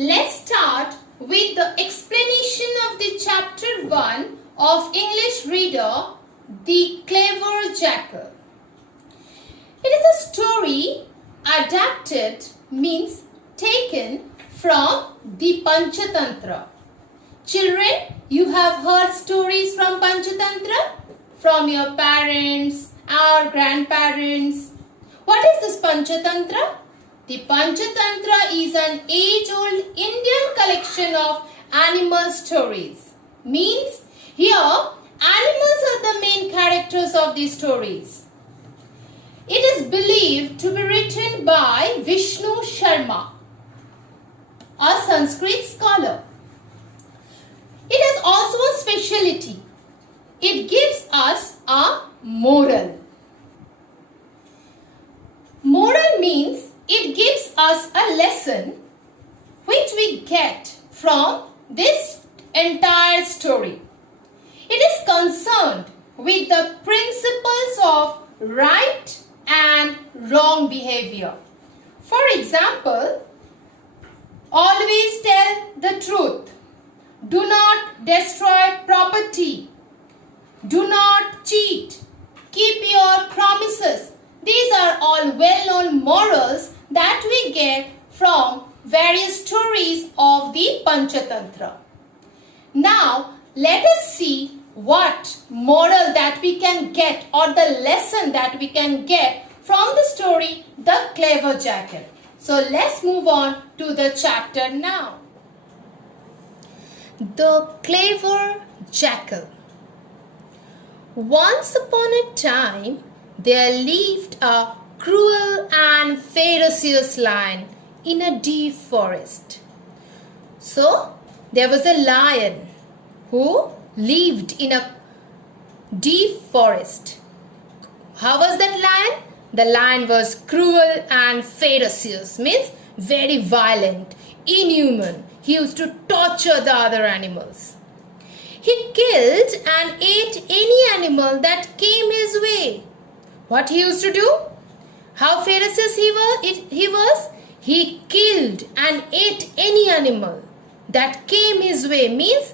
Let's start with the explanation of the chapter 1 of English Reader, The Clever Jackal. It is a story adapted, means taken from the Panchatantra. Children, you have heard stories from Panchatantra? From your parents or grandparents. What is this Panchatantra? The Panchatantra is an age-old Indian collection of animal stories. Means here animals are the main characters of these stories. It is believed to be written by Vishnu Sharma, a Sanskrit scholar. It has also a speciality. It gives us a moral. Moral means it gives us a lesson which we get from this entire story. It is concerned with the principles of right and wrong behavior. For example, always tell the truth. Do not destroy property. Do not cheat. Keep your promises. These are all well-known morals that we get from various stories of the Panchatantra. Now, let us see what moral that we can get or the lesson that we can get from the story The Clever Jackal. So, let's move on to the chapter now. The Clever Jackal. Once upon a time, there lived a cruel and ferocious lion in a deep forest. So, there was a lion who lived in a deep forest. How was that lion? The lion was cruel and ferocious, means very violent, inhuman. He used to torture the other animals. He killed and ate any animal that came his way. What he used to do? How ferocious he was? He killed and ate any animal that came his way. Means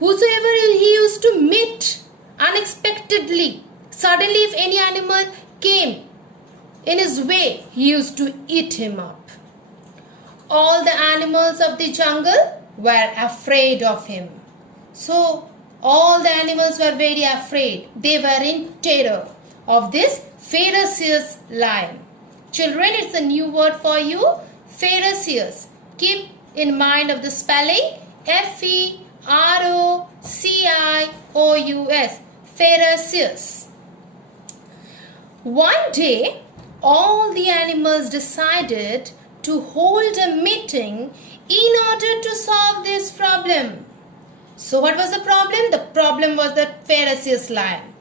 whosoever he used to meet unexpectedly. Suddenly if any animal came in his way, he used to eat him up. All the animals of the jungle were afraid of him. So all the animals were very afraid. They were in terror of this ferocious lion. Children, it's a new word for you. Ferocious. Keep in mind of the spelling. F-E-R-O-C-I-O-U-S. Ferocious. One day, all the animals decided to hold a meeting in order to solve this problem. So what was the problem? The problem was the ferocious lion.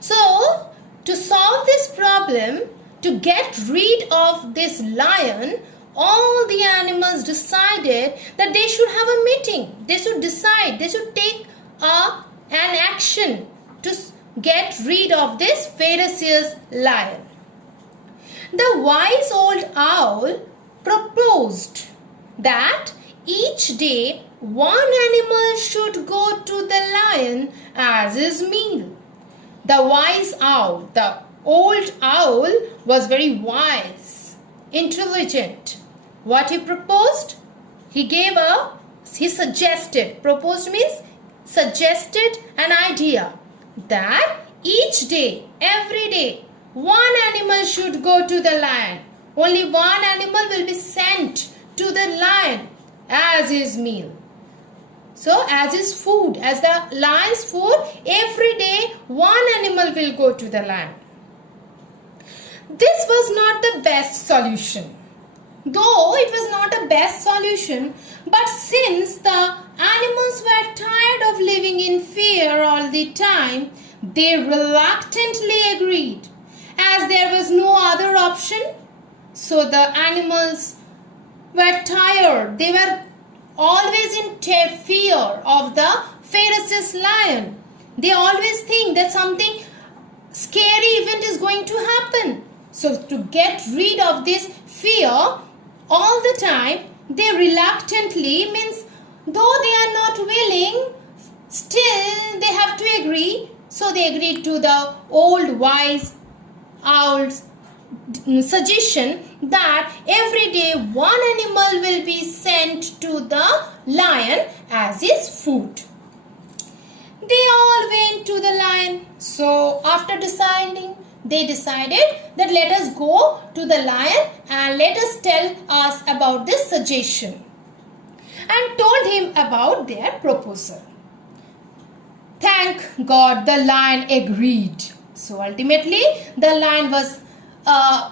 So, to solve this problem, to get rid of this lion, all the animals decided that they should have a meeting. They should decide, they should take an action to get rid of this ferocious lion. The wise old owl proposed that each day one animal should go to the lion as his meal. The wise owl, the old owl was very wise, intelligent. What he proposed? He suggested, proposed means suggested an idea that each day, every day, one animal should go to the lion. Only one animal will be sent to the lion as his meal. So as his food, as the lion's food, every day one animal will go to the lion. This was not the best solution. Though it was not a best solution, but since the animals were tired of living in fear all the time, they reluctantly agreed. As there was no other option, so the animals were tired. They were always in fear of the ferocious lion. They always think that something scary event is going to happen. So to get rid of this fear, all the time they reluctantly, means though they are not willing, still they have to agree. So they agreed to the old wise owl's suggestion that every day one animal will be sent to the lion as his food. They all went to the lion. So after deciding, they decided that let us go to the lion and let us tell us about this suggestion, and told him about their proposal. Thank God the lion agreed. So ultimately the lion was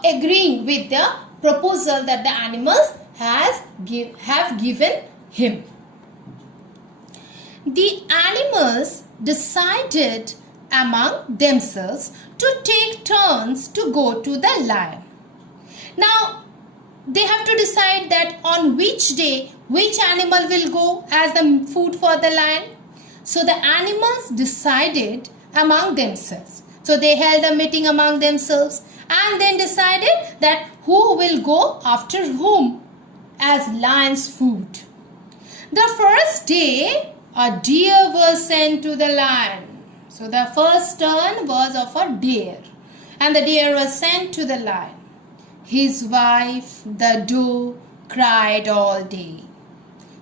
agreeing with the proposal that the animals have given him. The animals decided among themselves to take turns to go to the lion. Now they have to decide that on which day which animal will go as the food for the lion. So the animals decided among themselves. So they held a meeting among themselves and then decided that who will go after whom as lion's food. The first day a deer was sent to the lion. So the first turn was of a deer, and the deer was sent to the lion. His wife, the doe, cried all day.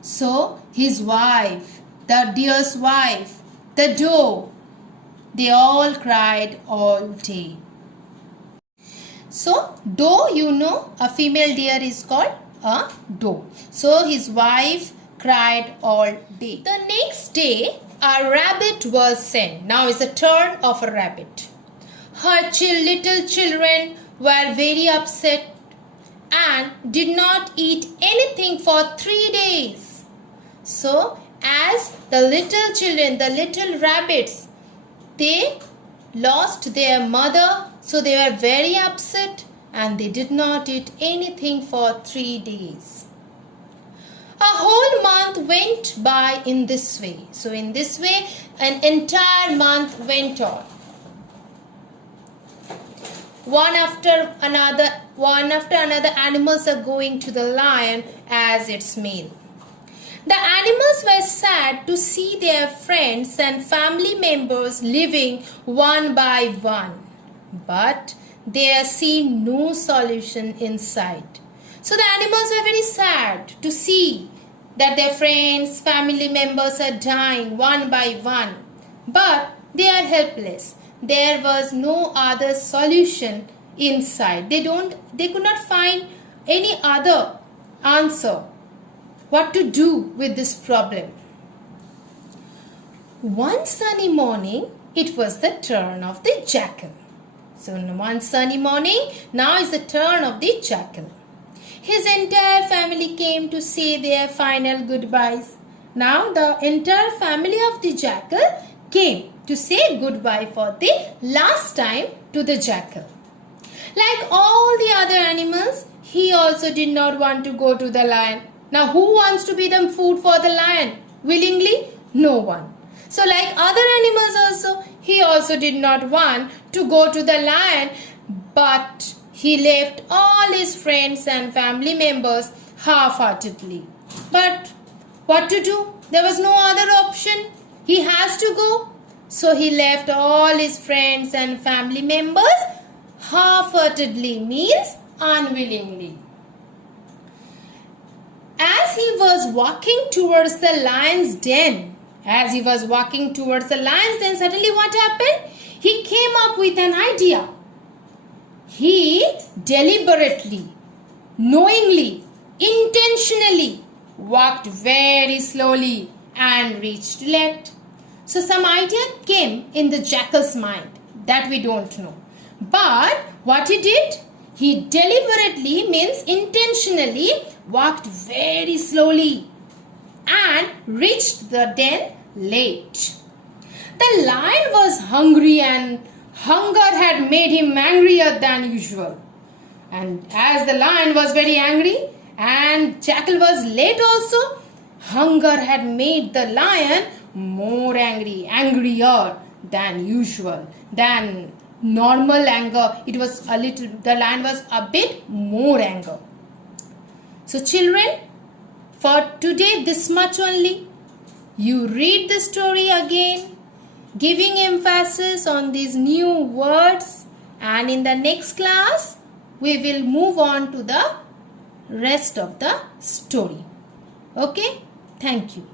So his wife, the deer's wife, the doe, they all cried all day. So doe, you know, a female deer is called a doe. So his wife cried all day. The next day a rabbit was sent. Now is the turn of a rabbit. Her little children were very upset and did not eat anything for 3 days. So as the little children, the little rabbits, they lost their mother, so they were very upset and they did not eat anything for 3 days. A whole month went by in this way. So in this way an entire month went on. One after another animals are going to the lion as its meal. The animals were sad to see their friends and family members living one by one, but they seen no solution in sight. So the animals were very sad to see that their friends, family members are dying one by one, but they are helpless. There was no other solution in sight. They could not find any other answer. What to do with this problem? One sunny morning, it was the turn of the jackal. So one sunny morning, now is the turn of the jackal. His entire family came to say their final goodbyes. Now the entire family of the jackal came to say goodbye for the last time to the jackal. Like all the other animals, he also did not want to go to the lion. Now who wants to be the food for the lion? Willingly? No one. So like other animals also, he also did not want to go to the lion, but he left all his friends and family members half-heartedly. But what to do? There was no other option. He has to go. So he left all his friends and family members half-heartedly, means unwillingly. As he was walking towards the lion's den, suddenly what happened? He came up with an idea. He deliberately, knowingly, intentionally walked very slowly and reached late. So some idea came in the jackal's mind that we don't know. But what he did? He deliberately, means intentionally, walked very slowly and reached the den late. The lion was hungry and hunger had made him angrier than usual. And as the lion was very angry and jackal was late also, hunger had made the lion more angrier than usual, than normal anger. The lion was a bit more anger. So children, For today, this much only. You read the story again, giving emphasis on these new words, and in the next class, we will move on to the rest of the story. Okay? Thank you.